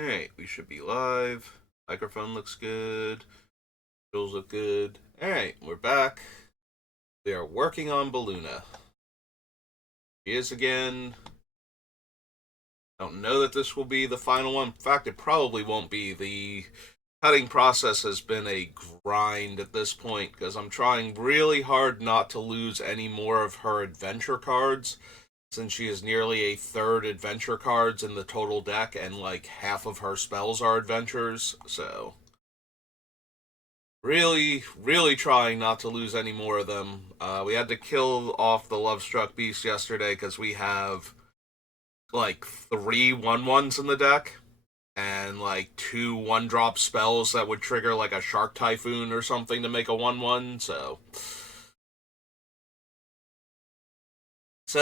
Alright, we should be live. Microphone looks good. Visuals look good. Alright, we're back. We are working on Beluna. She is again. I don't know that this will be the final one. In fact, it probably won't be. The cutting process has been a grind at this point because I'm trying really hard not to lose any more of her adventure cards since she is nearly a third adventure cards in the total deck and like half of her spells are adventures. So really trying not to lose any more of them. We had to kill off the Love Struck Beast yesterday because we have like three 1/1s in the deck and like two 1-drop spells that would trigger like a Shark Typhoon or something to make a 1/1. So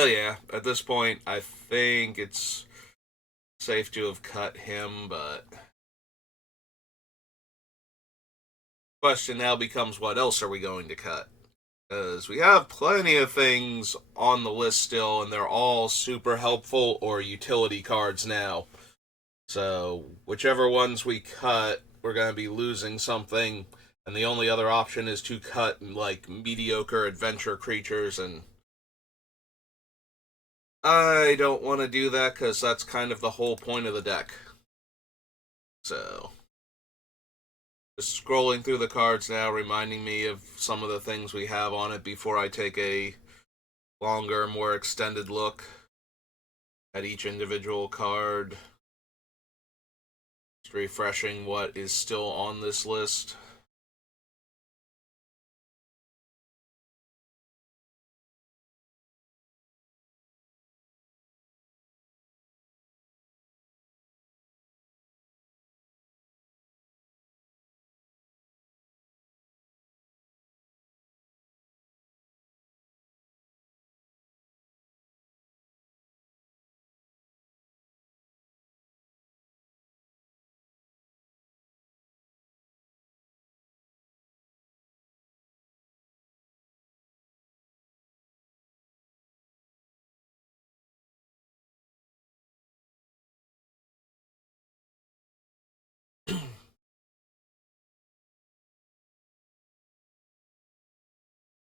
yeah, at this point, I think it's safe to have cut him, but question now becomes what else are we going to cut? Because we have plenty of things on the list still, and they're all super helpful or utility cards now. So, whichever ones we cut, we're going to be losing something, and the only other option is to cut, like, mediocre adventure creatures, and I don't want to do that because that's kind of the whole point of the deck. So, just scrolling through the cards now, reminding me of some of the things we have on it before I take a longer, more extended look at each individual card. Just refreshing what is still on this list.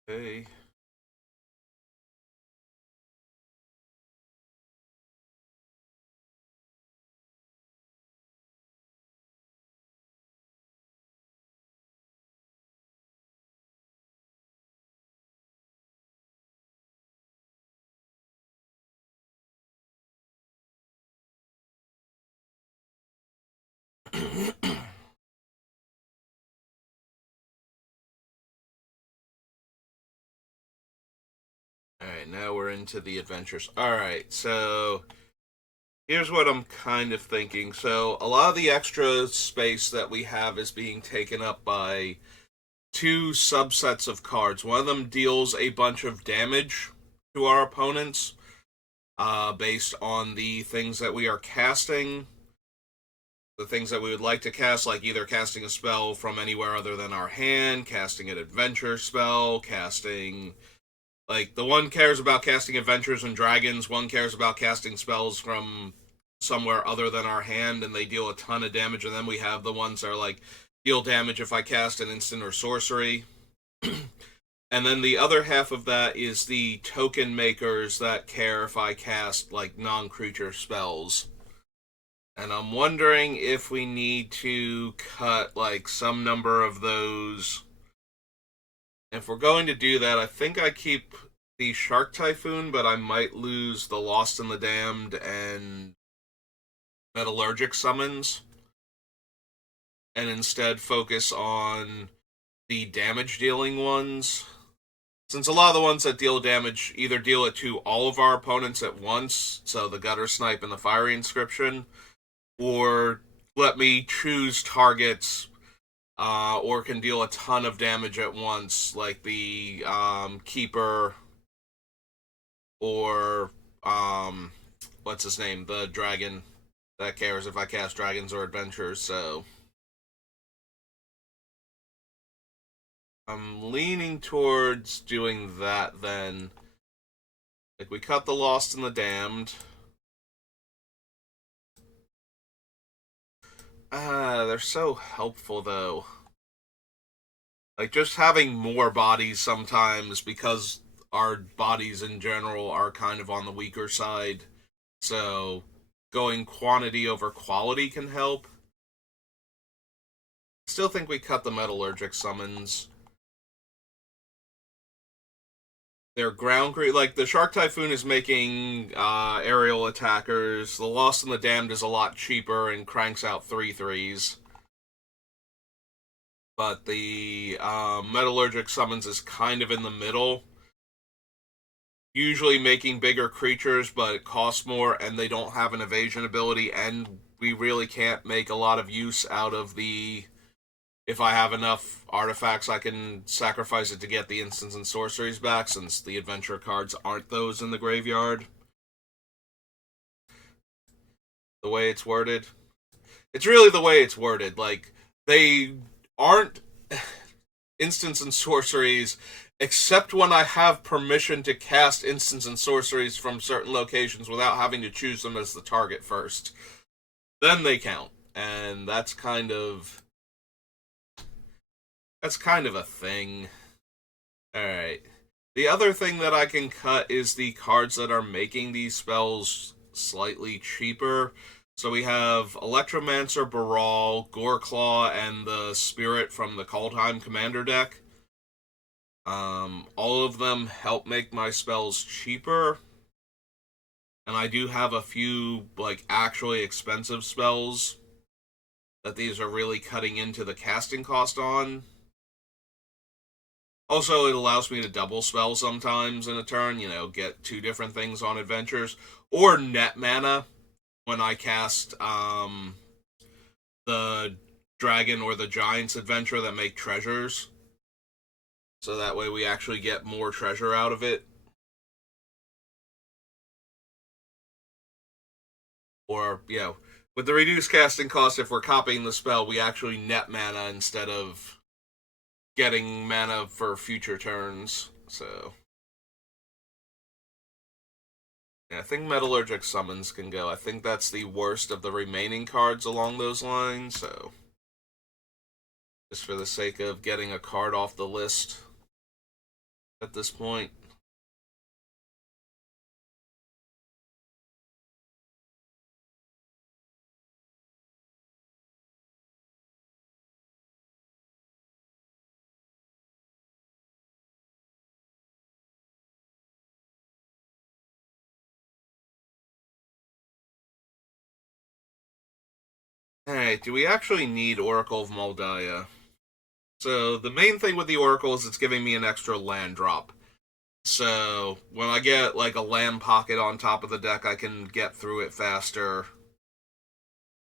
Okay. Alright, now we're into the adventures. Alright, so here's what I'm kind of thinking. So, a lot of the extra space that we have is being taken up by two subsets of cards. One of them deals a bunch of damage to our opponents based on the things that we are casting, the things that we would like to cast, like either casting a spell from anywhere other than our hand, casting an adventure spell, casting. Like, the one cares about casting adventures and dragons, one cares about casting spells from somewhere other than our hand, and they deal a ton of damage. And then we have the ones that are like, deal damage if I cast an instant or sorcery. And then the other half of that is the token makers that care if I cast, like, non creature spells. And I'm wondering if we need to cut, like, some number of those. If we're going to do that, I think I keep the Shark Typhoon, but I might lose the Lost and the Damned and Metallurgic summons, and instead focus on the damage dealing ones. Since a lot of the ones that deal damage either deal it to all of our opponents at once, so the Gutter Snipe and the Fiery Inscription, or let me choose targets or can deal a ton of damage at once, like the Keeper or what's his name, the Dragon that cares if I cast dragons or adventures. So I'm leaning towards doing that then. Like, we cut the Lost and the Damned. They're so helpful though. Like just having more bodies sometimes because our bodies in general are kind of on the weaker side. So going quantity over quality can help. Still think we cut the metallurgic summons. Their ground like the Shark Typhoon is making aerial attackers. The Lost and the Damned is a lot cheaper and cranks out 3/3s. But the metallurgic summons is kind of in the middle. Usually making bigger creatures, but it costs more, and they don't have an evasion ability, and we really can't make a lot of use out of the. If I have enough artifacts, I can sacrifice it to get the instants and sorceries back, since the adventure cards aren't those in the graveyard. The way it's worded. It's really the way it's worded. Like, they aren't instants and sorceries except when I have permission to cast instants and sorceries from certain locations without having to choose them as the target first. Then they count. And that's kind of a thing. Alright. The other thing that I can cut is the cards that are making these spells slightly cheaper. So we have Electromancer, Baral, Goreclaw, and the Spirit from the Kaldheim Commander deck. All of them help make my spells cheaper. And I do have a few, like, actually expensive spells that these are really cutting into the casting cost on. Also, it allows me to double spell sometimes in a turn, get two different things on adventures. Or net mana when I cast the dragon or the giant's adventure that make treasures. So that way we actually get more treasure out of it. Or, with the reduced casting cost, if we're copying the spell, we actually net mana instead of getting mana for future turns. So, yeah, I think Metallurgic Summons can go. I think that's the worst of the remaining cards along those lines, so just for the sake of getting a card off the list at this point. Alright, do we actually need Oracle of Moldiah? So, the main thing with the Oracle is it's giving me an extra land drop. So, when I get, like, a land pocket on top of the deck, I can get through it faster.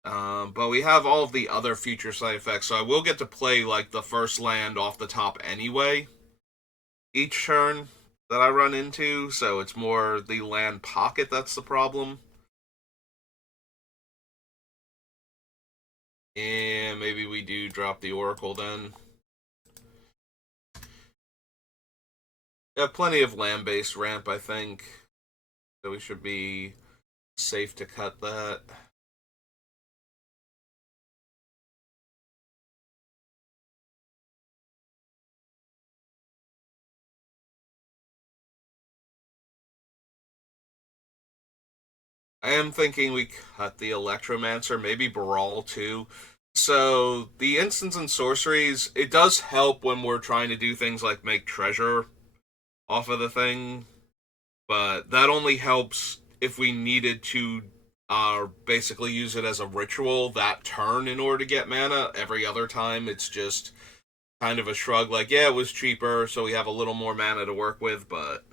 But we have all of the other future side effects, so I will get to play, like, the first land off the top anyway, each turn that I run into, so it's more the land pocket that's the problem. And maybe we do drop the Oracle then. We have plenty of land-based ramp, I think, so we should be safe to cut that. I am thinking we cut the Electromancer, maybe Baral too. So, the instants and sorceries, it does help when we're trying to do things like make treasure off of the thing, but that only helps if we needed to basically use it as a ritual that turn in order to get mana. Every other time, it's just kind of a shrug, like, yeah, it was cheaper, so we have a little more mana to work with, but.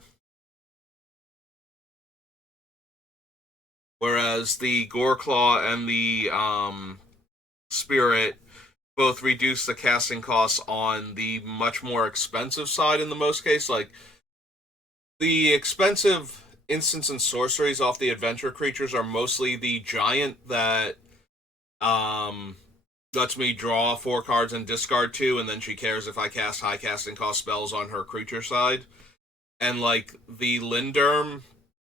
Whereas the Goreclaw and the Spirit both reduce the casting costs on the much more expensive side in the most case. Like, the expensive instants and sorceries off the adventure creatures are mostly the giant that lets me draw 4 cards and discard 2, and then she cares if I cast high casting cost spells on her creature side. And, like, the Linderm,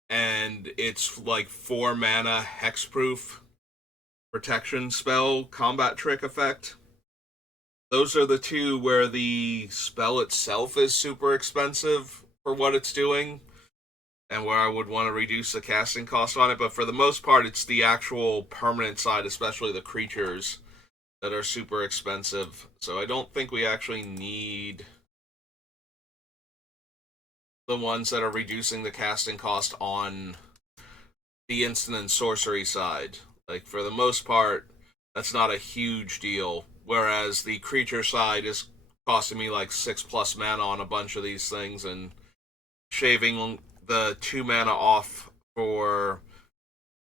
and it's, like, 4 mana hexproof protection spell combat trick effect. Those are the two where the spell itself is super expensive for what it's doing, and where I would want to reduce the casting cost on it. But for the most part, it's the actual permanent side, especially the creatures, that are super expensive. So I don't think we actually need the ones that are reducing the casting cost on the instant and sorcery side. Like, for the most part, that's not a huge deal. Whereas the creature side is costing me like 6+ mana on a bunch of these things, and shaving the 2 mana off for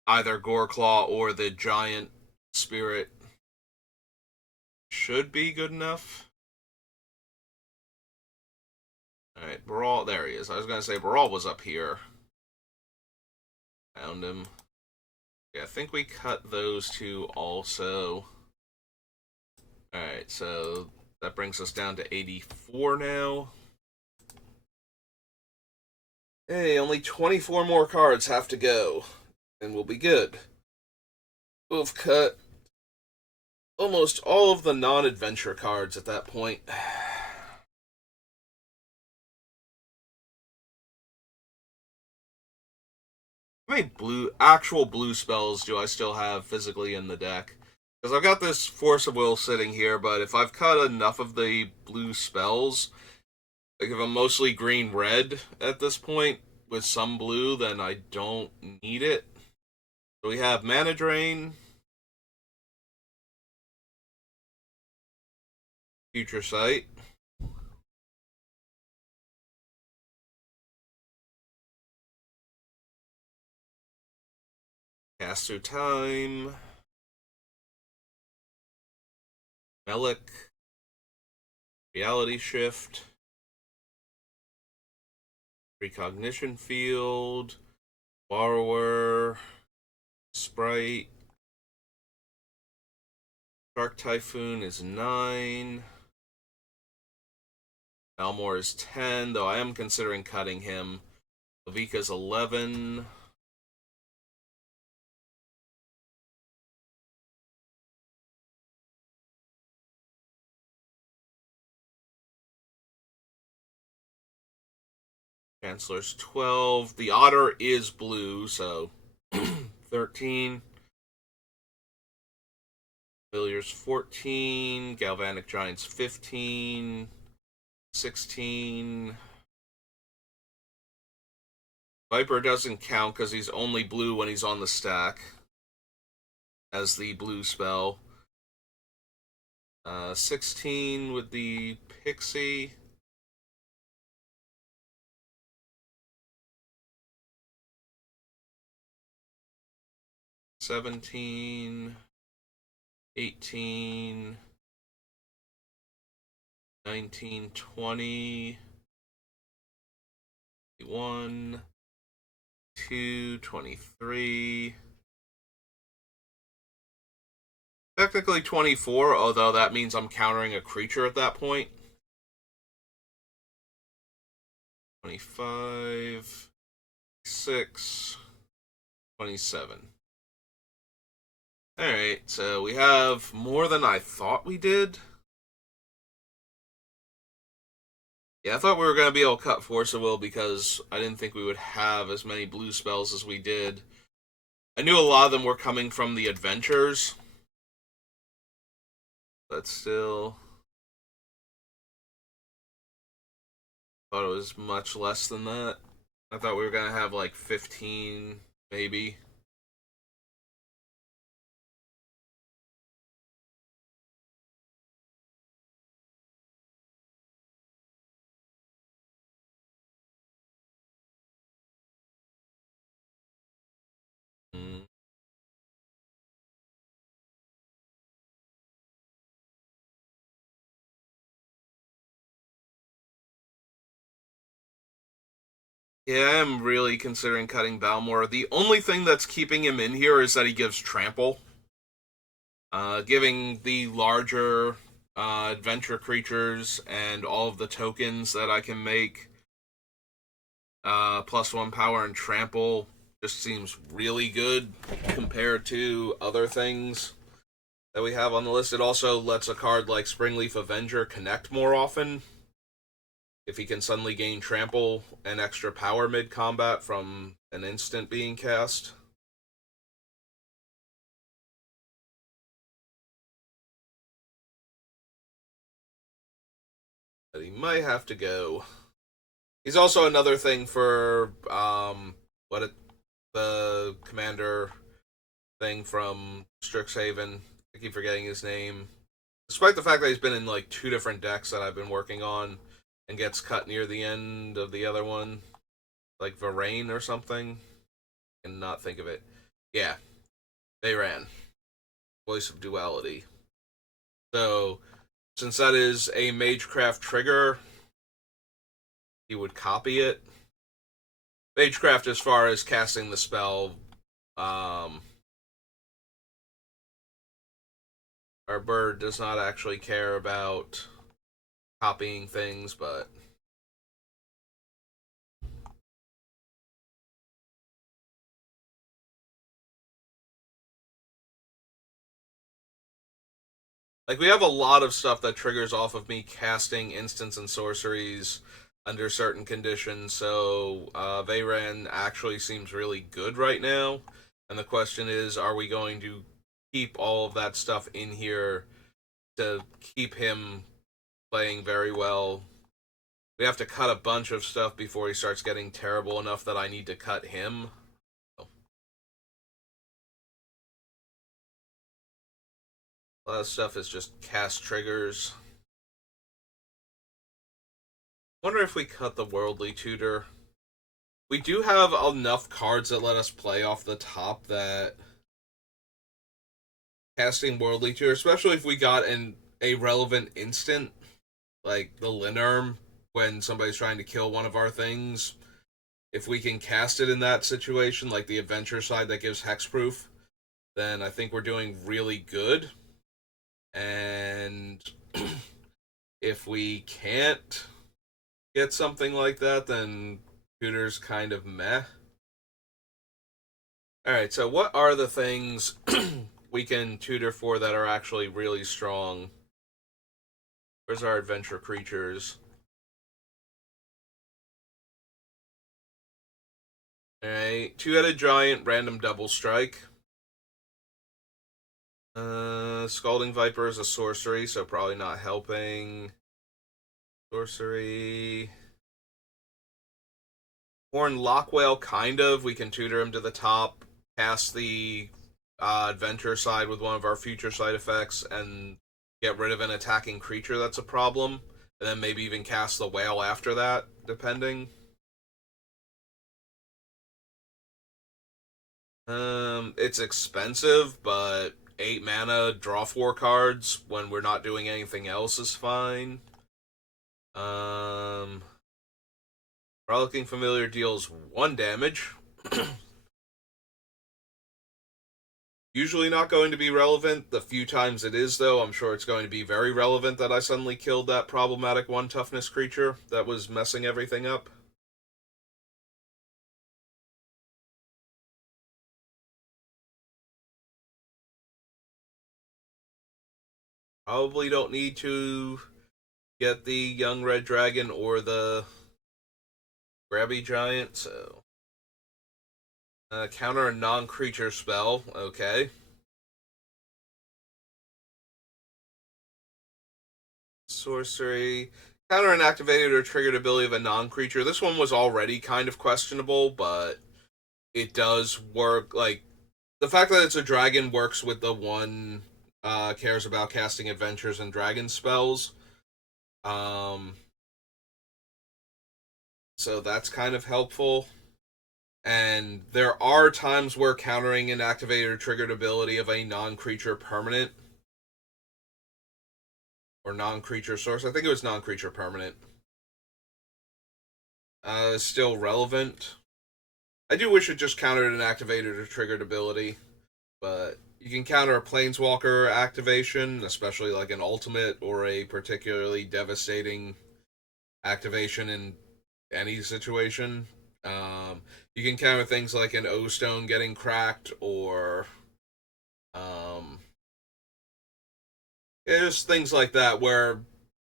either Goreclaw or the giant spirit should be good enough. Alright, Baral, there he is. I was going to say Baral was up here. Found him. Yeah, I think we cut those two also. Alright, so that brings us down to 84 now. Hey, only 24 more cards have to go, and we'll be good. We'll have cut almost all of the non-adventure cards at that point. How many actual blue spells do I still have physically in the deck? Because I've got this Force of Will sitting here, but if I've cut enough of the blue spells, like if I'm mostly green-red at this point, with some blue, then I don't need it. So we have Mana Drain, Future Sight, Cast Through Time, Melik, Reality Shift, Precognition Field, Borrower, Sprite, Shark Typhoon is 9, Malmore is 10, though I am considering cutting him. Lavika's 11. Chancellor's 12. The Otter is blue, so 13. Villiers 14. Galvanic Giants 15. 16. Viper doesn't count because he's only blue when he's on the stack as the blue spell. 16 with the Pixie. $17, $18, $19, $20, $21, $2, $23. Technically 24, although that means I'm countering a creature at that point. 25, 6, 27. Alright, so we have more than I thought we did. Yeah, I thought we were going to be able to cut Force of Will because I didn't think we would have as many blue spells as we did. I knew a lot of them were coming from the adventures, but still, thought it was much less than that. I thought we were going to have like 15, maybe. Yeah, I'm really considering cutting Balmor. The only thing that's keeping him in here is that he gives Trample. Giving the larger adventure creatures and all of the tokens that I can make +1 power and Trample just seems really good compared to other things that we have on the list. It also lets a card like Springleaf Avenger connect more often if he can suddenly gain trample and extra power mid combat from an instant being cast. But he might have to go. He's also another thing for the commander thing from Strixhaven. I keep forgetting his name. Despite the fact that he's been in like 2 different decks that I've been working on and gets cut near the end of the other one. Like Varain or something. I cannot think of it. Yeah. Veyran. Voice of Duality. So, since that is a Magecraft trigger, he would copy it. Magecraft, as far as casting the spell, our bird does not actually care about copying things, but like we have a lot of stuff that triggers off of me casting instants and sorceries under certain conditions, so Veyran actually seems really good right now. And the question is, are we going to keep all of that stuff in here to keep him playing very well? We have to cut a bunch of stuff before he starts getting terrible enough that I need to cut him. A lot of stuff is just cast triggers. Wonder if we cut the Worldly Tutor. We do have enough cards that let us play off the top that casting Worldly Tutor, especially if we got a relevant instant, like the Linurm, when somebody's trying to kill one of our things, if we can cast it in that situation, like the adventure side that gives hexproof, then I think we're doing really good. And if we can't get something like that, then tutor's kind of meh. Alright, so what are the things we can tutor for that are actually really strong? Where's our adventure creatures? Alright, two-headed giant, random double strike. Scalding Viper is a sorcery, so probably not helping. Sorcery. Horn Lockwhale, kind of. We can tutor him to the top, cast the adventure side with one of our future side effects, and get rid of an attacking creature that's a problem. And then maybe even cast the whale after that, depending. It's expensive, but 8 mana, draw 4 cards when we're not doing anything else is fine. Frolicking Familiar deals 1 damage. Usually not going to be relevant. The few times it is, though, I'm sure it's going to be very relevant that I suddenly killed that problematic 1 toughness creature that was messing everything up. Probably don't need to get the young red dragon or the grabby giant, so counter a non-creature spell. Okay. Sorcery. Counter an activated or triggered ability of a non-creature. This one was already kind of questionable, but it does work. Like, the fact that it's a dragon works with the one cares about casting adventures and dragon spells. So that's kind of helpful. And there are times where countering an activated or triggered ability of a non-creature permanent or non-creature source, I think it was non-creature permanent, is still relevant. I do wish it just countered an activated or triggered ability, but you can counter a planeswalker activation, especially like an ultimate or a particularly devastating activation in any situation. You can counter things like an O stone getting cracked, or um, yeah, just things like that where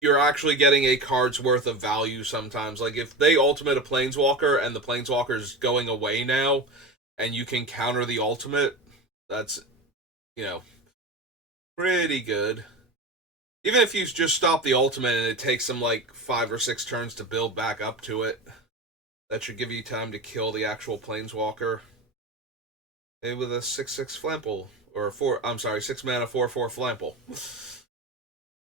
you're actually getting a card's worth of value sometimes. Like if they ultimate a planeswalker and the planeswalker's going away now, and you can counter the ultimate, that's, you know, pretty good. Even if you just stop the ultimate and it takes them like 5 or 6 turns to build back up to it, that should give you time to kill the actual planeswalker. Maybe with a 6/6 Flample, or a four. I'm sorry, 6 mana 4/4 Flample.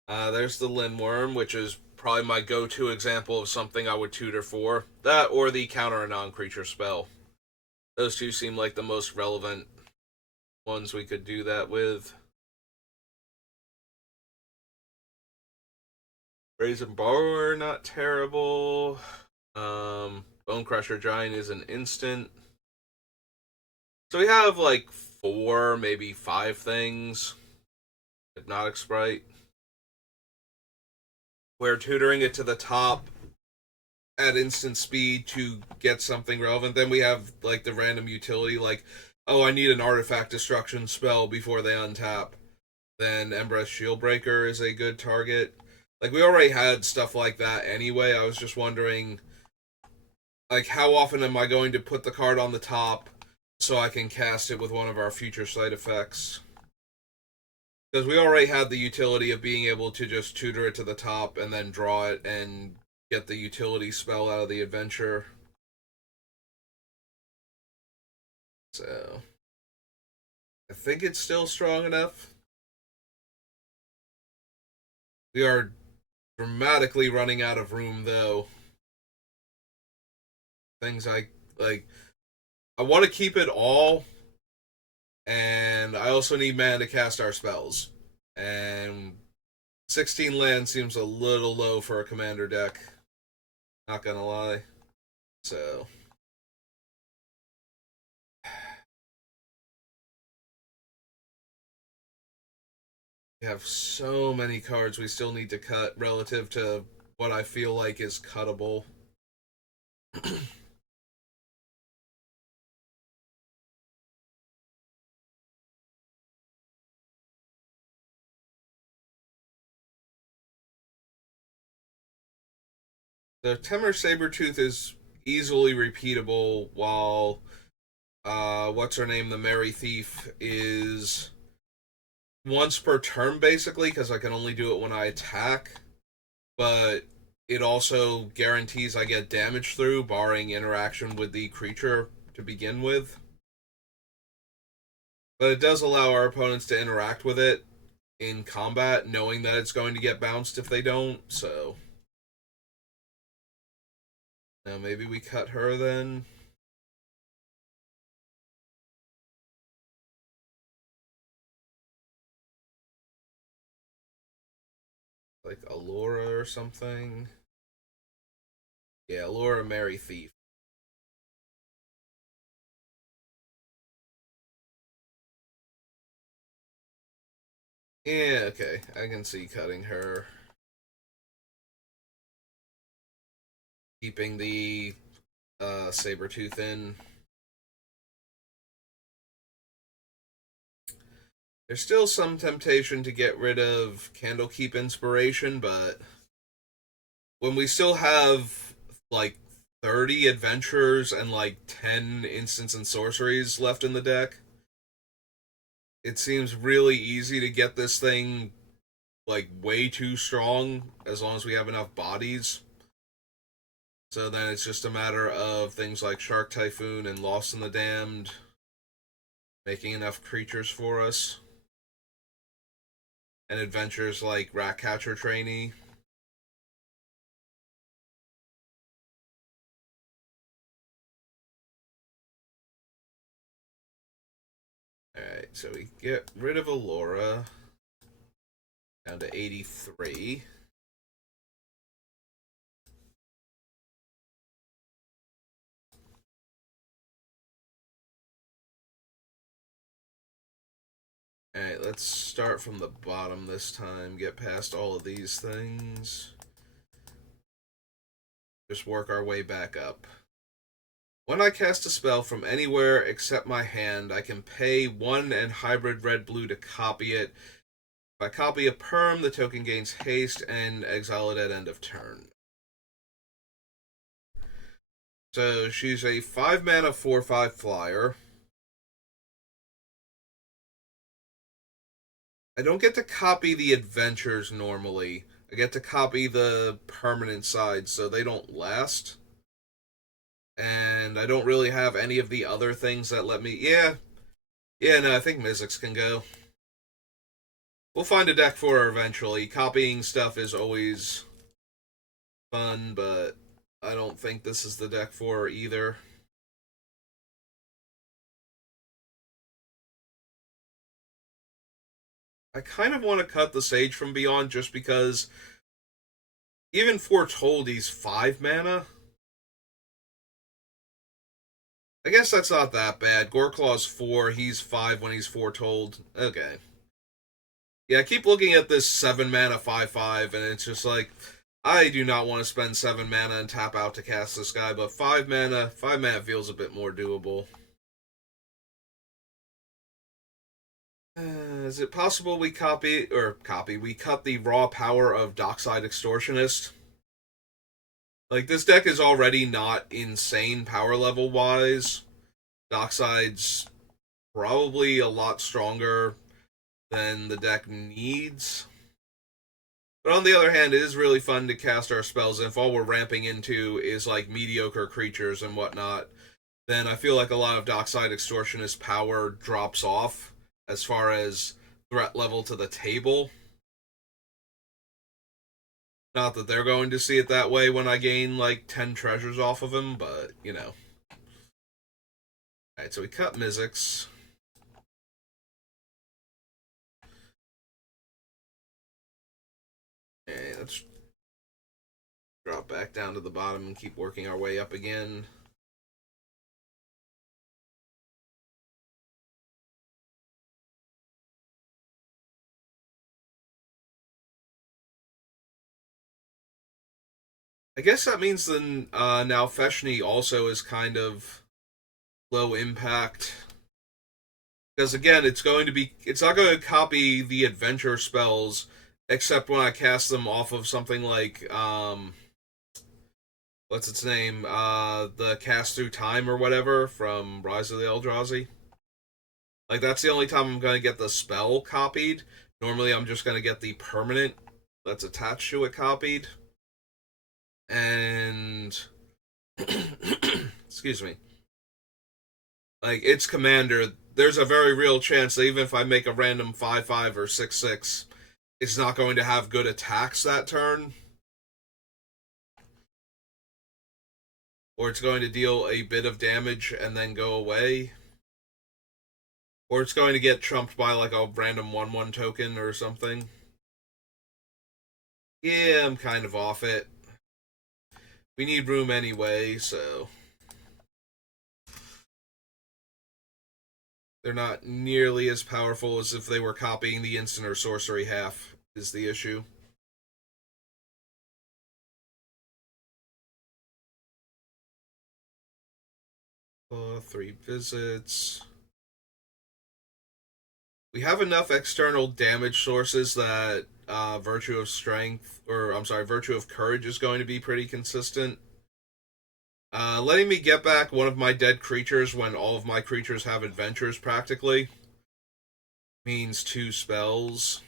There's the Lindworm, which is probably my go-to example of something I would tutor for. That or the counter a non-creature spell. Those two seem like the most relevant ones we could do that with. Brazen Borrower, not terrible. Bone Crusher Giant is an instant. So we have like 4, maybe 5 things. Hypnotic Sprite. We're tutoring it to the top at instant speed to get something relevant. Then we have like the random utility, like, oh, I need an artifact destruction spell before they untap. Then Embrace Shieldbreaker is a good target. Like we already had stuff like that anyway. I was just wondering, like, how often am I going to put the card on the top so I can cast it with one of our future side effects? Because we already had the utility of being able to just tutor it to the top and then draw it and get the utility spell out of the adventure. So I think it's still strong enough. We are dramatically running out of room though. Things like I want to keep it all, and I also need mana to cast our spells. And 16 land seems a little low for a commander deck. Not gonna lie. So we have so many cards we still need to cut relative to what I feel like is cuttable. The Temur Sabertooth is easily repeatable, while what's her name, the Merry Thief, is once per turn basically, because I can only do it when I attack. But it also guarantees I get damage through, barring interaction with the creature to begin with. But it does allow our opponents to interact with it in combat, knowing that it's going to get bounced if they don't. So now maybe we cut her then. Like Allura or something. Yeah, Allura, Merry Thief. Yeah, okay. I can see cutting her. Keeping the Sabertooth in. There's still some temptation to get rid of Candlekeep Inspiration, but when we still have like 30 adventures and like 10 instants and sorceries left in the deck, it seems really easy to get this thing like way too strong as long as we have enough bodies. So then it's just a matter of things like Shark Typhoon and Lost in the Damned making enough creatures for us. And adventures like Ratcatcher Trainee. Alright, so we get rid of Allura down to 83. Alright, let's start from the bottom this time, get past all of these things. Just work our way back up. When I cast a spell from anywhere except my hand, I can pay 1 and hybrid red-blue to copy it. If I copy a perm, the token gains haste and exile it at end of turn. So she's a 5 mana 4/5 flyer. I don't get to copy the adventures normally. I get to copy the permanent sides, so they don't last. And I don't really have any of the other things that let me. Yeah, no, I think Mizzix can go. We'll find a deck for her eventually. Copying stuff is always fun, but I don't think this is the deck for her either. I kind of want to cut the Sage from Beyond just because even Foretold, he's 5 mana. I guess that's not that bad. Goreclaw's 4, he's 5 when he's Foretold. Okay. Yeah, I keep looking at this 7 mana 5/5, and it's just like, I do not want to spend 7 mana and tap out to cast this guy, but 5 mana feels a bit more doable. Is it possible we we cut the raw power of Dockside Extortionist? Like, this deck is already not insane power level wise. Dockside's probably a lot stronger than the deck needs. But on the other hand, it is really fun to cast our spells, and if all we're ramping into is like mediocre creatures and whatnot, then I feel like a lot of Dockside Extortionist power drops off as far as threat level to the table. Not that they're going to see it that way when I gain like 10 treasures off of him, but you know. Alright, so we cut Mizzix. Okay, let's drop back down to the bottom and keep working our way up again. I guess that means then now Feshni also is kind of low impact. Because again, it's not going to copy the adventure spells except when I cast them off of something like what's its name? The Cast Through Time or whatever from Rise of the Eldrazi. Like, that's the only time I'm going to get the spell copied. Normally, I'm just going to get the permanent that's attached to it copied. And excuse me. Like, its commander, there's a very real chance that even if I make a random 5/5 or 6/6, it's not going to have good attacks that turn. Or it's going to deal a bit of damage and then go away. Or it's going to get trumped by like a random 1/1 token or something. Yeah, I'm kind of off it. We need room anyway, so they're not nearly as powerful as if they were copying the instant or sorcery half, is the issue. 3 visits. We have enough external damage sources that Virtue of Strength, or I'm sorry, Virtue of Courage is going to be pretty consistent. Letting me get back one of my dead creatures when all of my creatures have adventures practically means 2 spells.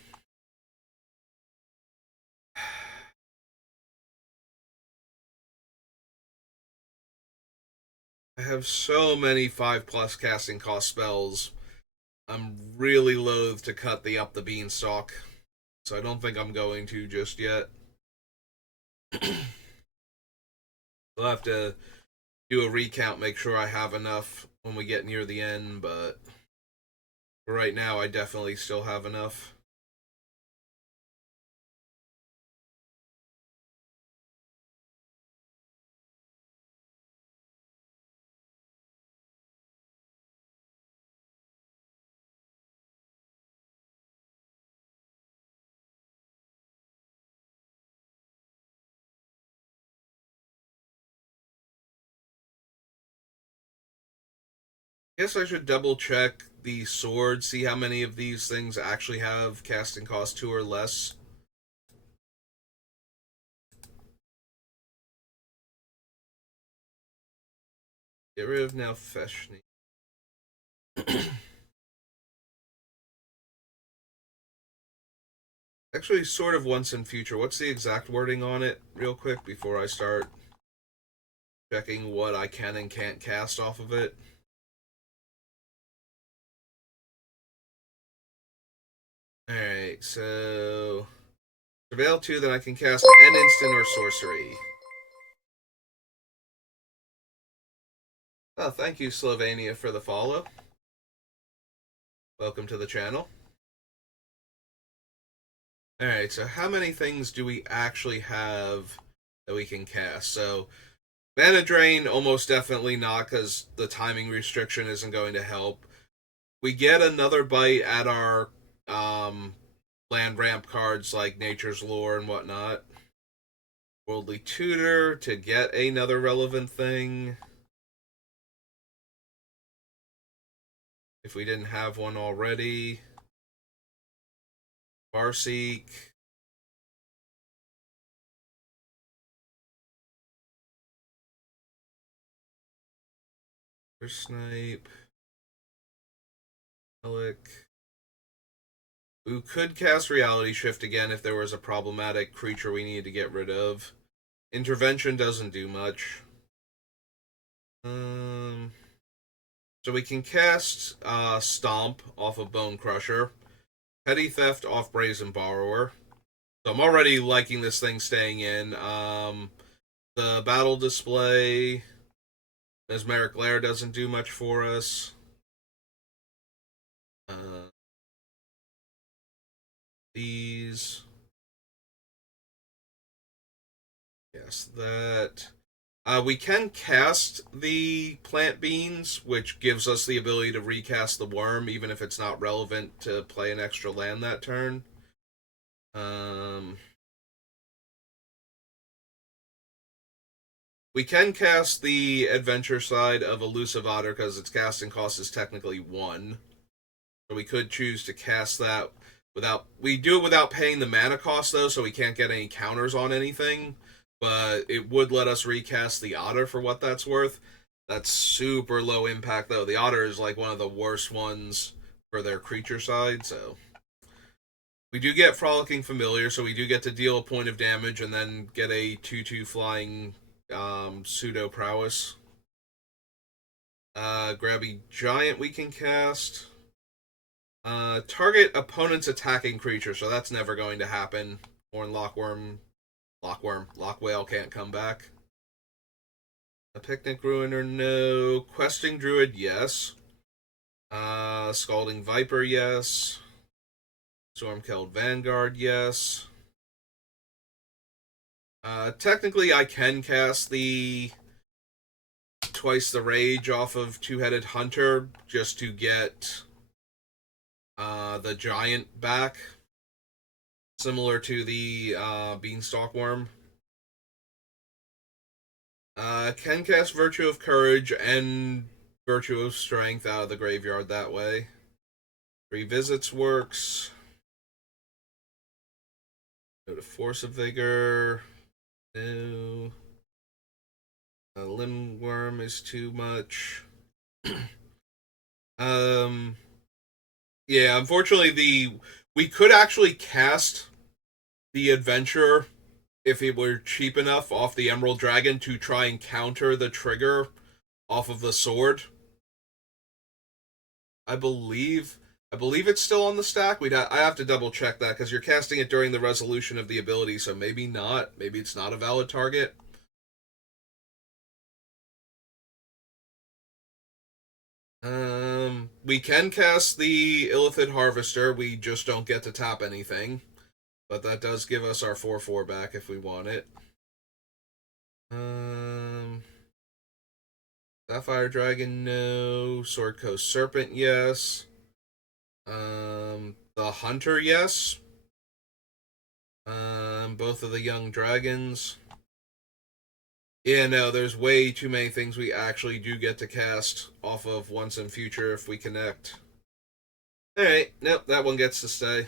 I have so many 5+ casting cost spells. I'm really loath to cut the up the beanstalk, so I don't think I'm going to just yet. I'll have to do a recount, make sure I have enough when we get near the end, but for right now, I definitely still have enough. Guess I should double check the sword, see how many of these things actually have casting cost 2 or less. Get rid of now Feshni. Actually, sort of once in future. What's the exact wording on it, real quick, before I start checking what I can and can't cast off of it? Alright, so Surveil 2, then I can cast an instant or sorcery. Oh, thank you, Slovenia, for the follow. Welcome to the channel. Alright, so how many things do we actually have that we can cast? So, Mana Drain, almost definitely not, because the timing restriction isn't going to help. We get another bite at our land ramp cards like Nature's Lore and whatnot. Worldly Tutor to get another relevant thing. If we didn't have one already. Farseek. Snipe. Relic. We could cast Reality Shift again if there was a problematic creature we needed to get rid of. Intervention doesn't do much. So we can cast Stomp off of Bone Crusher. Petty Theft off Brazen Borrower. So I'm already liking this thing staying in. The Battle Display. Mesmeric Lair doesn't do much for us. These. Yes, that. We can cast the Plant Beans, which gives us the ability to recast the Worm, even if it's not relevant to play an extra land that turn. We can cast the Adventure side of Elusive Otter because its casting cost is technically 1. So we could choose to cast that without... We do it without paying the mana cost, though, so we can't get any counters on anything. But it would let us recast the Otter for what that's worth. That's super low impact, though. The Otter is like one of the worst ones for their creature side, so... We do get Frolicking Familiar, so we do get to deal a point of damage and then get a 2/2 flying pseudo prowess. Grabby Giant we can cast. Target opponent's attacking creature, so that's never going to happen. Horn Lock Whale can't come back. A Picnic Ruiner, no. Questing Druid, yes. Scalding Viper, yes. Stormkeld Vanguard, yes. Technically, I can cast the Twice the Rage off of Two-Headed Hunter just to get the Giant back, similar to the Beanstalk Worm. Can cast Virtue of Courage and Virtue of Strength out of the graveyard that way. Revisits works. Go to Force of Vigor. No. Limb Worm is too much. Yeah, unfortunately, we could actually cast the Adventurer if it were cheap enough off the Emerald Dragon to try and counter the trigger off of the sword. I believe it's still on the stack. I have to double check that because you're casting it during the resolution of the ability, so maybe not. Maybe it's not a valid target. We can cast the Illithid Harvester. We just don't get to tap anything, but that does give us our 4/4 back if we want it. Sapphire Dragon, no. Sword Coast Serpent, yes. The Hunter, yes. Both of the young dragons. Yeah, no, there's way too many things we actually do get to cast off of once in future if we connect. Alright, nope, that one gets to stay.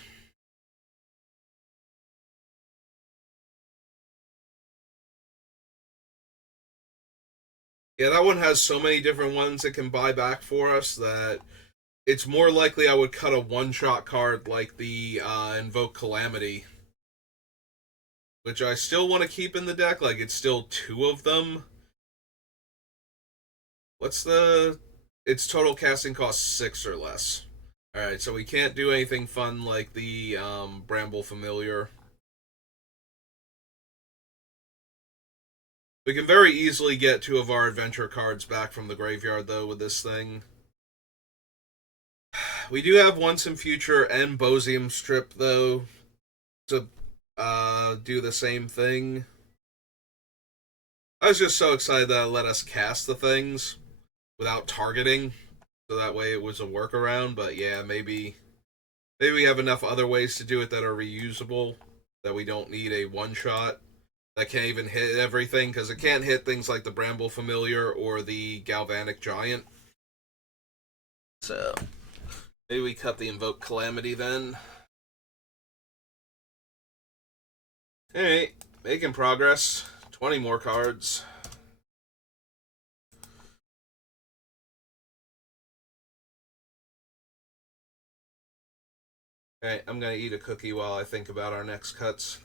Yeah, that one has so many different ones it can buy back for us that it's more likely I would cut a one-shot card like the Invoke Calamity, which I still want to keep in the deck. Like, it's still two of them. What's the... Its total casting cost 6 or less. Alright, so we can't do anything fun like the Bramble Familiar. We can very easily get two of our adventure cards back from the graveyard, though, with this thing. We do have Once in Future and Bosium Strip, though, to do the same thing. I was just so excited that it let us cast the things without targeting, so that way it was a workaround. But yeah, maybe we have enough other ways to do it that are reusable that we don't need a one shot that can't even hit everything, because it can't hit things like the Bramble Familiar or the Galvanic Giant. So maybe we cut the Invoke Calamity then. Alright, making progress. 20 more cards. Alright, I'm gonna eat a cookie while I think about our next cuts.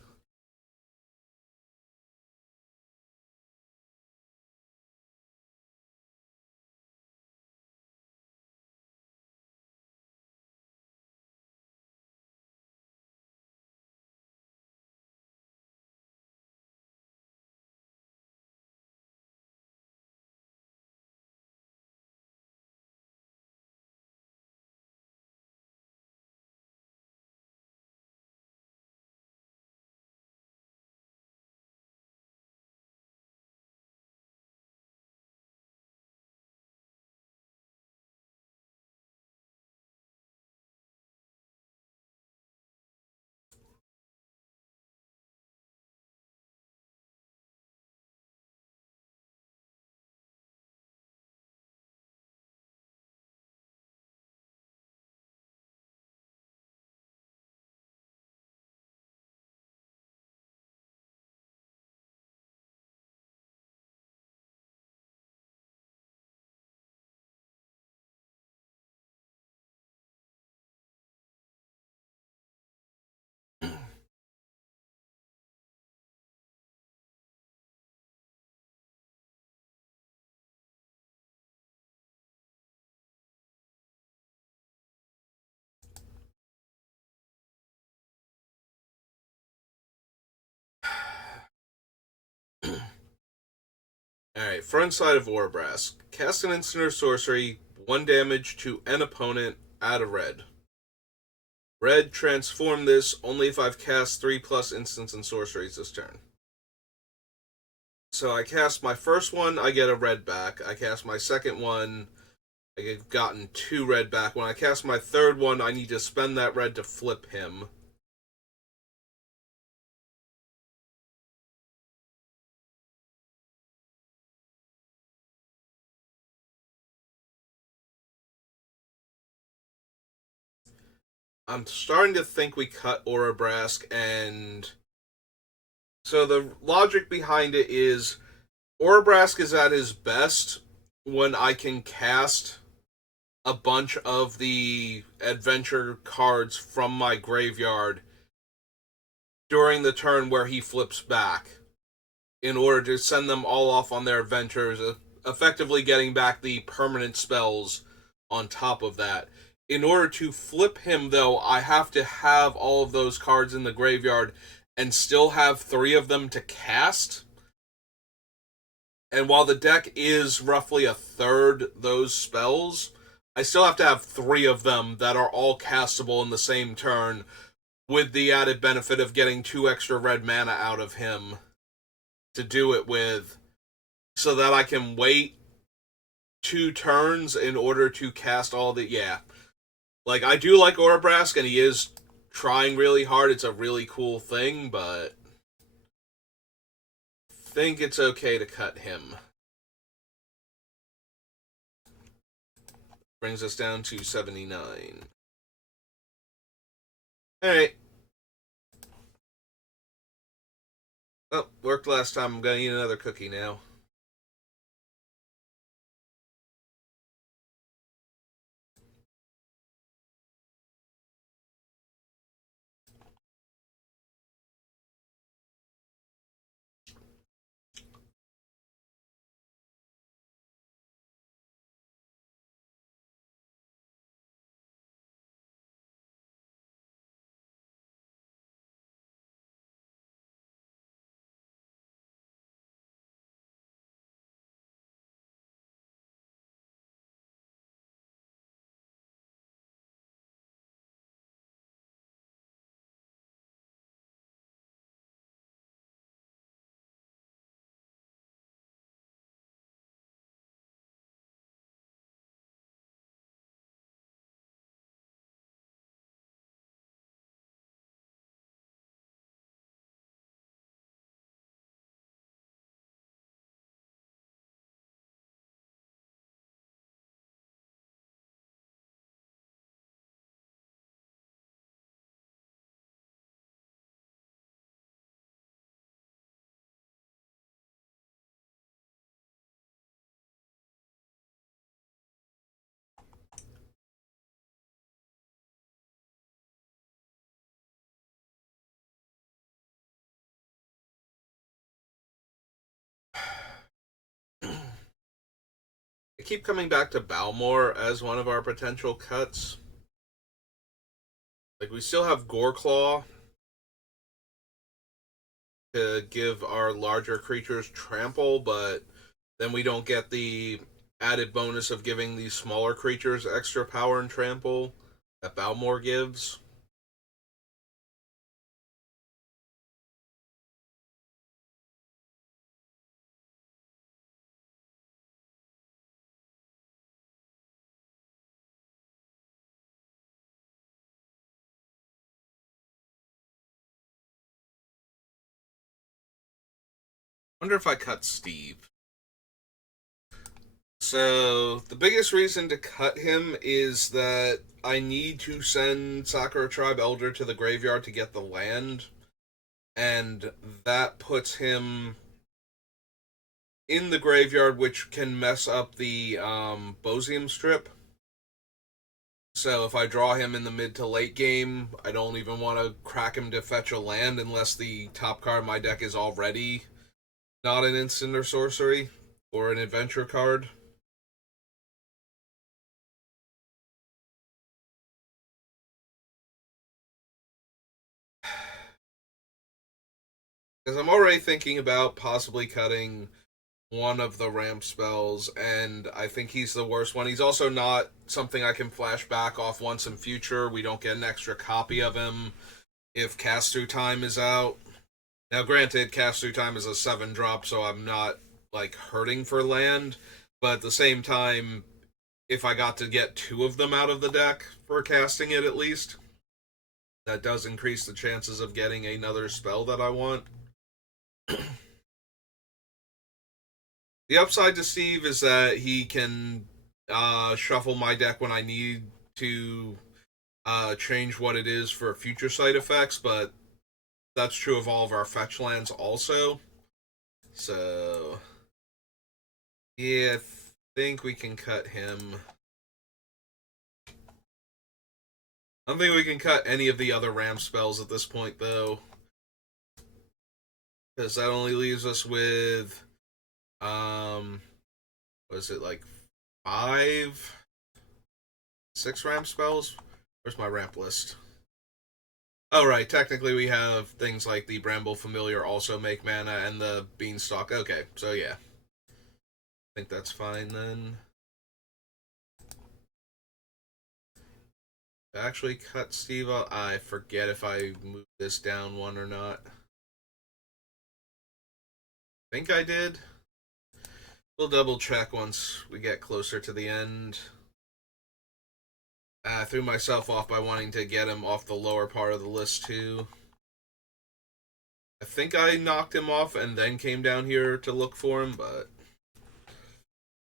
Alright, front side of Warbrass. Cast an instant or sorcery, 1 damage to an opponent, add a red. Red, transform this only if I've cast 3 plus instants and sorceries this turn. So I cast my first one, I get a red back. I cast my second one, I get gotten 2 red back. When I cast my third one, I need to spend that red to flip him. I'm starting to think we cut Orabrask, and so the logic behind it is Orabrask is at his best when I can cast a bunch of the adventure cards from my graveyard during the turn where he flips back in order to send them all off on their adventures, effectively getting back the permanent spells on top of that. In order to flip him, though, I have to have all of those cards in the graveyard and still have 3 of them to cast. And while the deck is roughly a third those spells, I still have to have 3 of them that are all castable in the same turn, with the added benefit of getting 2 extra red mana out of him to do it with, so that I can wait 2 turns in order to cast all the... Yeah. Like, I do like Orabrask, and he is trying really hard. It's a really cool thing, but think it's okay to cut him. Brings us down to 79. Alright. Oh, worked last time. I'm gonna eat another cookie now. I keep coming back to Balmor as one of our potential cuts. Like, we still have Goreclaw to give our larger creatures trample, but then we don't get the added bonus of giving these smaller creatures extra power and trample that Balmor gives. Wonder if I cut Steve. So, the biggest reason to cut him is that I need to send Sakura Tribe Elder to the graveyard to get the land, and that puts him in the graveyard, which can mess up the Bosium strip. So if I draw him in the mid to late game, I don't even want to crack him to fetch a land unless the top card of my deck is already not an instant or sorcery or an adventure card. Because I'm already thinking about possibly cutting one of the ramp spells, and I think he's the worst one. He's also not something I can flash back off once in future. We don't get an extra copy of him if Cast Through Time is out. Now, granted, Cast Through Time is a 7-drop, so I'm not, like, hurting for land, but at the same time, if I got to get 2 of them out of the deck for casting it at least, that does increase the chances of getting another spell that I want. The upside to Steve is that he can shuffle my deck when I need to change what it is for future side effects, but that's true of all of our fetch lands also. So, yeah, I think we can cut him. I don't think we can cut any of the other ramp spells at this point, though. Because that only leaves us with, was it like 5, 6 ramp spells? Where's my ramp list? Oh, right. Technically, we have things like the Bramble Familiar also make mana and the Beanstalk. Okay, so yeah. I think that's fine then. To actually cut Steve off, I forget if I moved this down one or not. I think I did. We'll double check once we get closer to the end. I threw myself off by wanting to get him off the lower part of the list too. I think I knocked him off and then came down here to look for him, but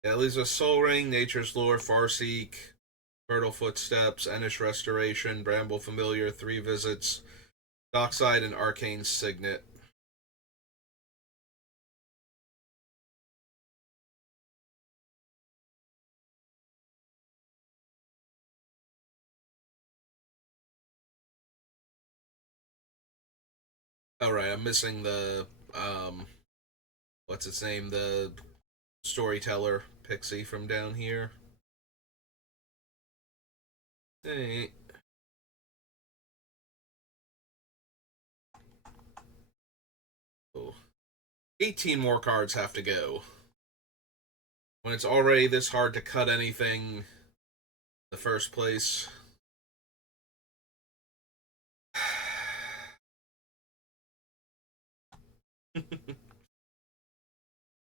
yeah, it leaves us Soul Ring, Nature's Lore, Farseek, Fertile Footsteps, Enish Restoration, Bramble Familiar, Three Visits, Dockside, and Arcane Signet. All right, I'm missing the what's its name? The storyteller pixie from down here. Hey. Oh. 18 more cards have to go. When it's already this hard to cut anything in the first place.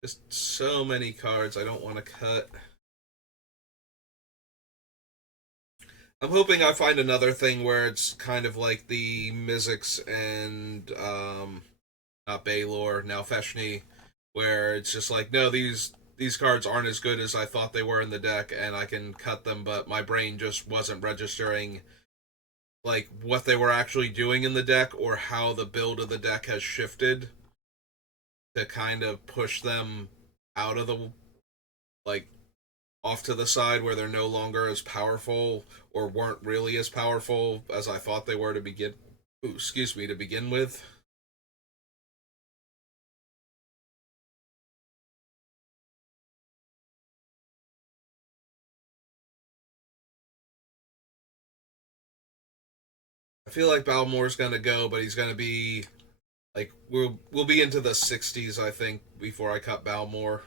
Just so many cards I don't want to cut. I'm hoping I find another thing where it's kind of like the Mizzix and not Baylor, now Feshni, where it's just like, no, these cards aren't as good as I thought they were in the deck, and I can cut them, but my brain just wasn't registering like what they were actually doing in the deck or how the build of the deck has shifted to kind of push them out of the like off to the side where they're no longer as powerful or weren't really as powerful as I thought they were to begin. Ooh, excuse me, to begin with. I feel like Balmore's gonna go, but he's gonna be like we'll be into the 60s, I think, before I cut Balmore.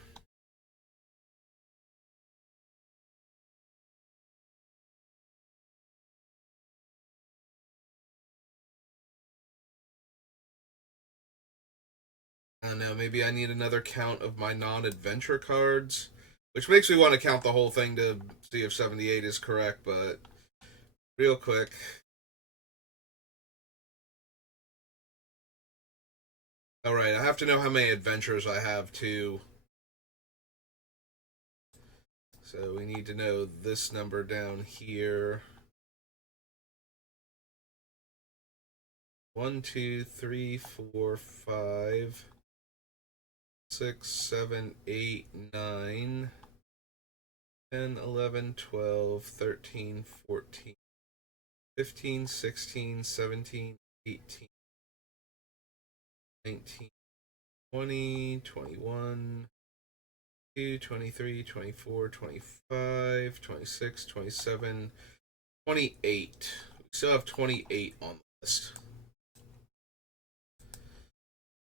I don't know. Maybe I need another count of my non-adventure cards, which makes me want to count the whole thing to see if 78 is correct. But real quick, all right, I have to know how many adventures I have too. So we need to know this number down here. 1, 2, 3, 4, 5, 6, 7, 8, 9, 10, 11, 12, 13, 14, 15, 16, 17, 18, 19, 20, 21, 22, 23, 24, 25, 26, 27, 28. We still have 28 on the list.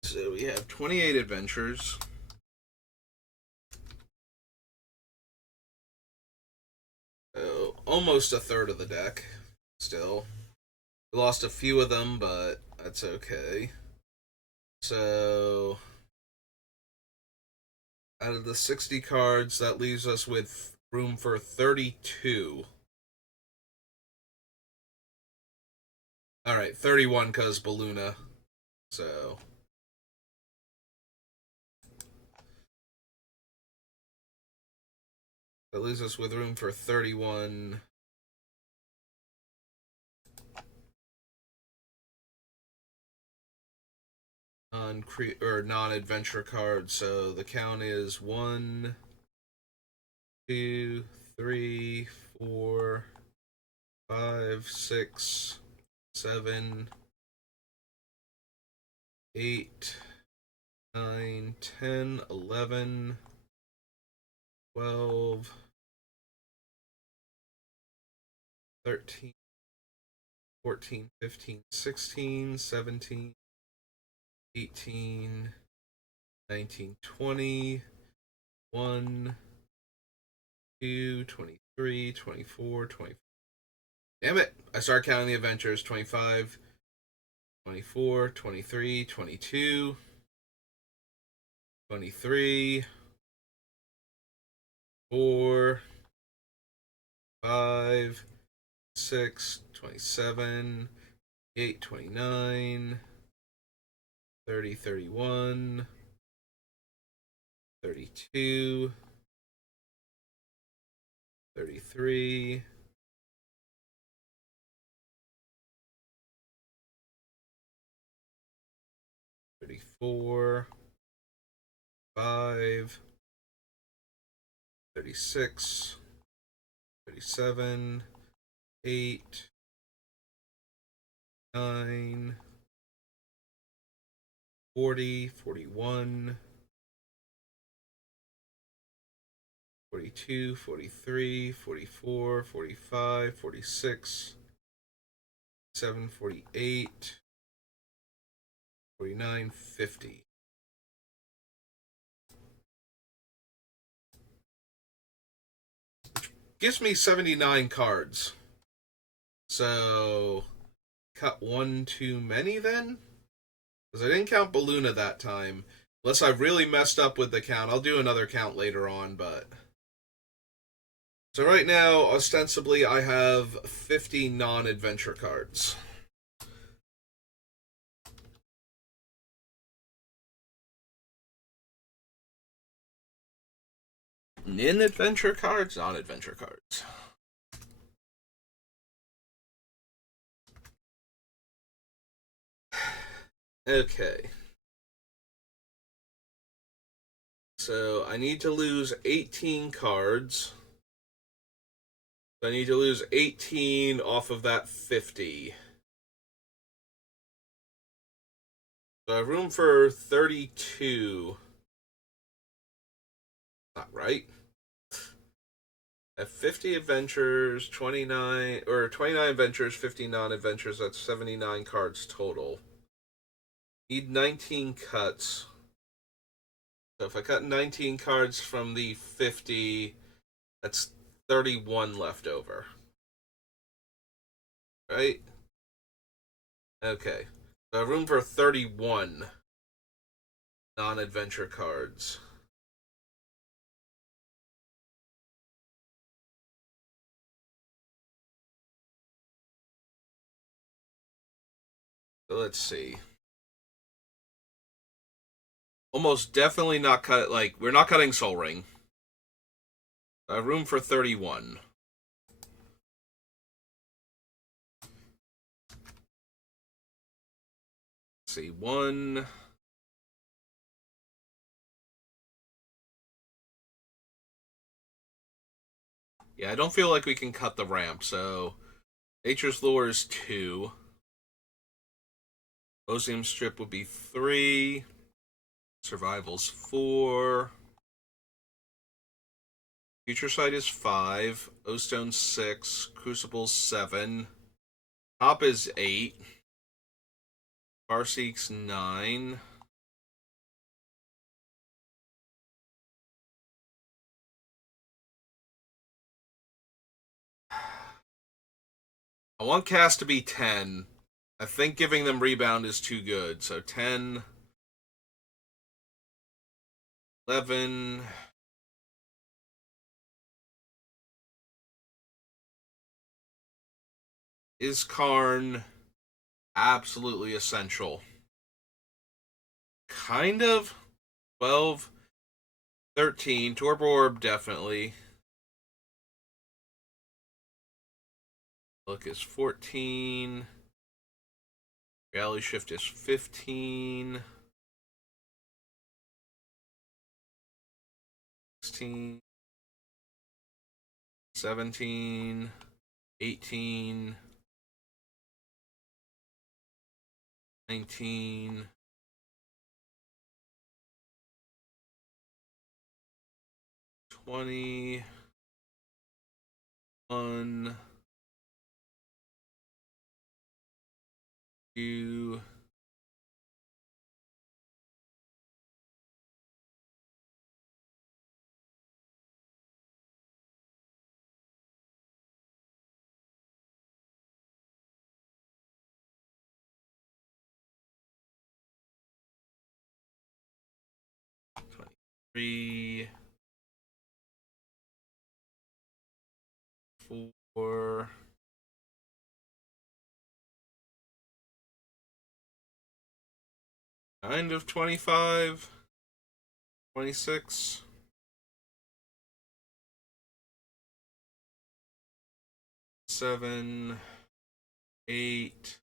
So we have 28 adventures. So almost a third of the deck. Still. We lost a few of them, but that's okay. So out of the 60 cards, that leaves us with room for 32. Alright, 31 because Beluna. So that leaves us with room for 31 non-adventure cards. So the count is 1, 2, 3, 4, 5, 6, 7, 8, 9, 10, 11, 12, 13, 14, 15, 16, 17, 18, 19, 20, 1, 2, 23, 24, 25. Damn it! I start counting the adventures. 25, 24, 23, 22, 23, 4, 5, 6, 27, 8, 29, 30, 31, 32, 33, 34, 5, 36, 37, 8, 9, 40, 41, 42, 43, 44, 45, 46, 7, 48, 49, 50. Gives me 79 cards. So, cut one too many then? Because I didn't count Beluna that time. Unless I've really messed up with the count. I'll do another count later on, but... So right now, ostensibly, I have 50 non-adventure cards. In-adventure cards, non-adventure cards. Okay. So I need to lose 18 cards. I need to lose 18 off of that 50. So I have room for 32. Not right. I have 50 adventures, 29 adventures, 50 non-adventures. That's 79 cards total. Need 19 cuts. So if I cut 19 cards from the 50, that's 31 left over. Right? Okay. So I have room for 31 non-adventure cards. So let's see. Almost definitely not cut. Like, we're not cutting Soul Ring. I have room for 31. Let's see. One. Yeah, I don't feel like we can cut the ramp, so Nature's Lure is 2. Osium Strip would be 3. Survival's 4. Future Sight is 5. O-Stone 6. Crucible's 7. Top is 8. Farseek's 9. I want cast to be 10. I think giving them rebound is too good. So 10, 11. Is Karn absolutely essential? Kind of. 12, 13. Torpor Orb, definitely. Look is 14. Reality Shift is 15. 16. 17. 18. 19. 20. 1. 2. 23. 4. kind of 25, 26. Seven, 8.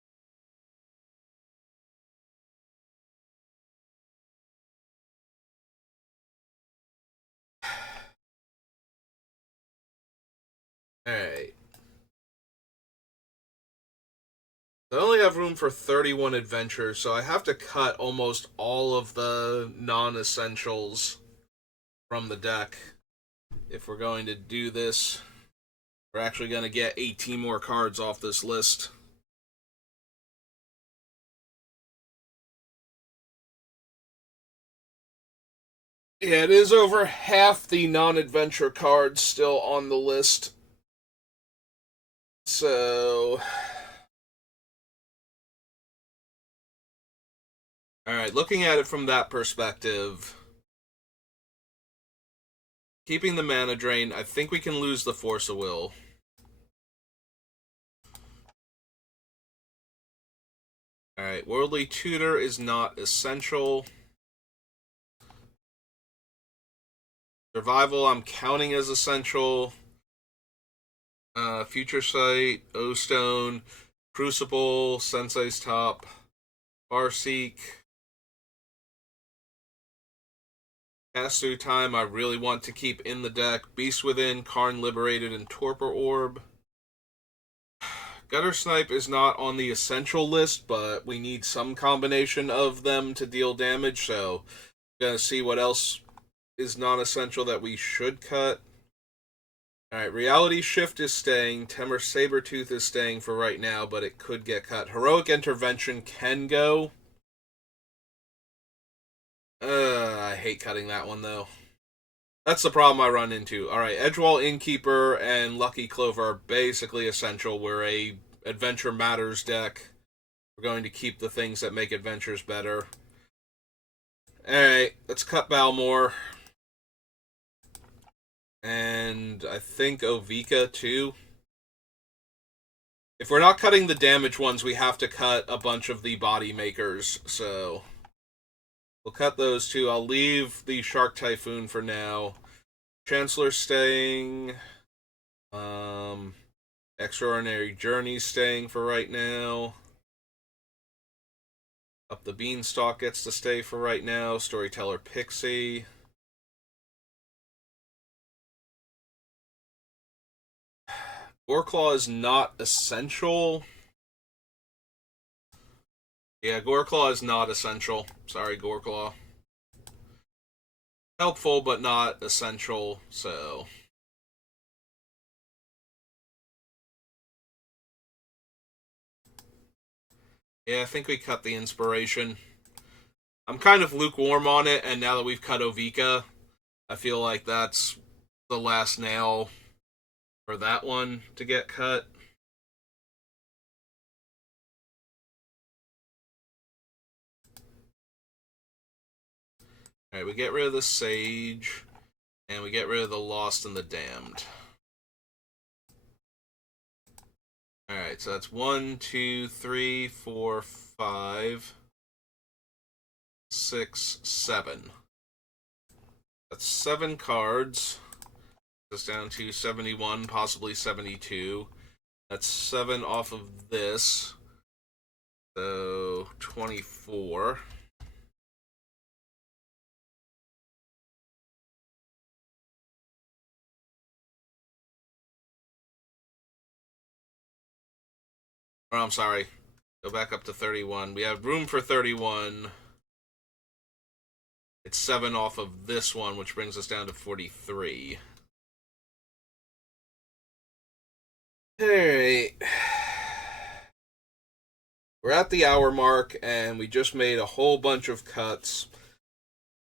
Alright. I only have room for 31 adventures, so I have to cut almost all of the non-essentials from the deck if we're going to do this. We're actually going to get 18 more cards off this list. Yeah, it is over half the non-adventure cards still on the list. So... Alright, looking at it from that perspective, keeping the mana drain, I think we can lose the Force of Will. Alright, Worldly Tutor is not essential. Survival I'm counting as essential. Future Sight, O-Stone, Crucible, Sensei's Top, Farseek. Pass Through Time I really want to keep in the deck. Beast Within, Karn Liberated, and Torpor Orb. Gutter Snipe is not on the essential list, but we need some combination of them to deal damage, so I'm gonna see what else is non-essential that we should cut. Alright, Reality Shift is staying. Temur Sabertooth is staying for right now, but it could get cut. Heroic Intervention can go. I hate cutting that one, though. That's the problem I run into. Alright, Edgewall Innkeeper and Lucky Clover are basically essential. We're a Adventure Matters deck. We're going to keep the things that make adventures better. Alright, let's cut Balmor. And I think Ovika, too. If we're not cutting the damage ones, we have to cut a bunch of the body makers, so... we'll cut those two. I'll leave the Shark Typhoon for now. Chancellor staying. Extraordinary Journey staying for right now. Up the Beanstalk gets to stay for right now. Storyteller Pixie. Goreclaw is not essential. Yeah, Goreclaw is not essential. Sorry, Goreclaw. Helpful, but not essential, so... yeah, I think we cut the Inspiration. I'm kind of lukewarm on it, and now that we've cut Ovika, I feel like that's the last nail for that one to get cut. Alright, we get rid of the Sage, and we get rid of the Lost and the Damned. Alright, so that's 1, 2, 3, 4, 5, 6, 7. That's 7 cards. That's down to 71, possibly 72. That's 7 off of this. So, 24. Oh, I'm sorry. Go back up to 31. We have room for 31. It's 7 off of this one, which brings us down to 43. Alright. We're at the hour mark, and we just made a whole bunch of cuts.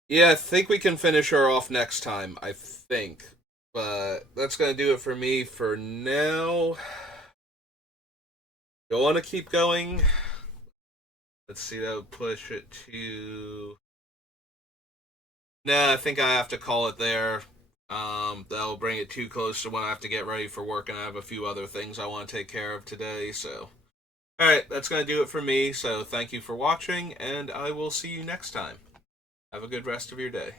Yeah, I think we can finish her off next time, I think. But that's going to do it for me for now. You'll want to keep going. Let's see, that would push it to... nah, I think I have to call it there. That'll bring it too close to when I have to get ready for work, and I have a few other things I want to take care of today, so... Alright, that's going to do it for me, so thank you for watching, and I will see you next time. Have a good rest of your day.